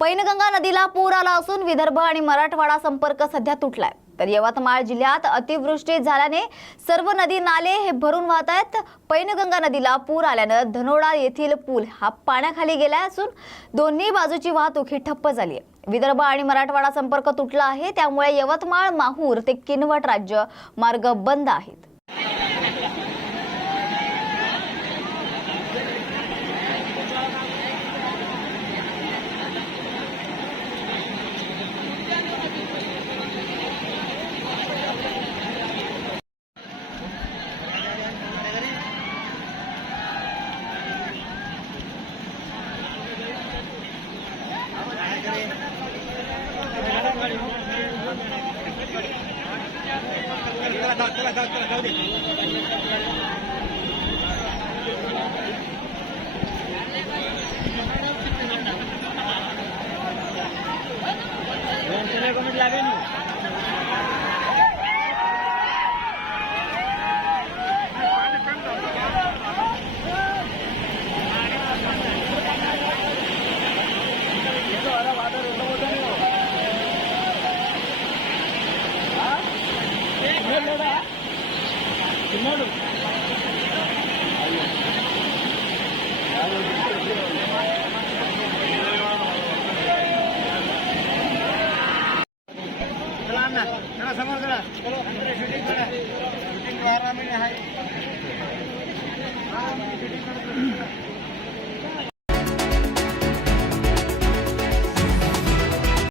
पैनगंगा नदीला पूर आला असून विदर्भ आणि मराठवाडा संपर्क सध्या तुटलाय। तर यवतमाळ जिल्ह्यात अतिवृष्टी झाल्याने सर्व नदी नाले हे भरून वाहत आहेत। पैनगंगा नदीला पूर आल्यानं धनोडा येथील पूल हा पाण्याखाली गेला असून दोन्ही बाजूची वाहतूक ही ठप्प झाली आहे। विदर्भ आणि मराठवाडा संपर्क तुटला आहे, त्यामुळे यवतमाळ माहूर ते किनवट राज्य मार्ग बंद आहेत। चला समोर चला, चलो शूटिंग करा, शूटिंग 12 महिने आहे।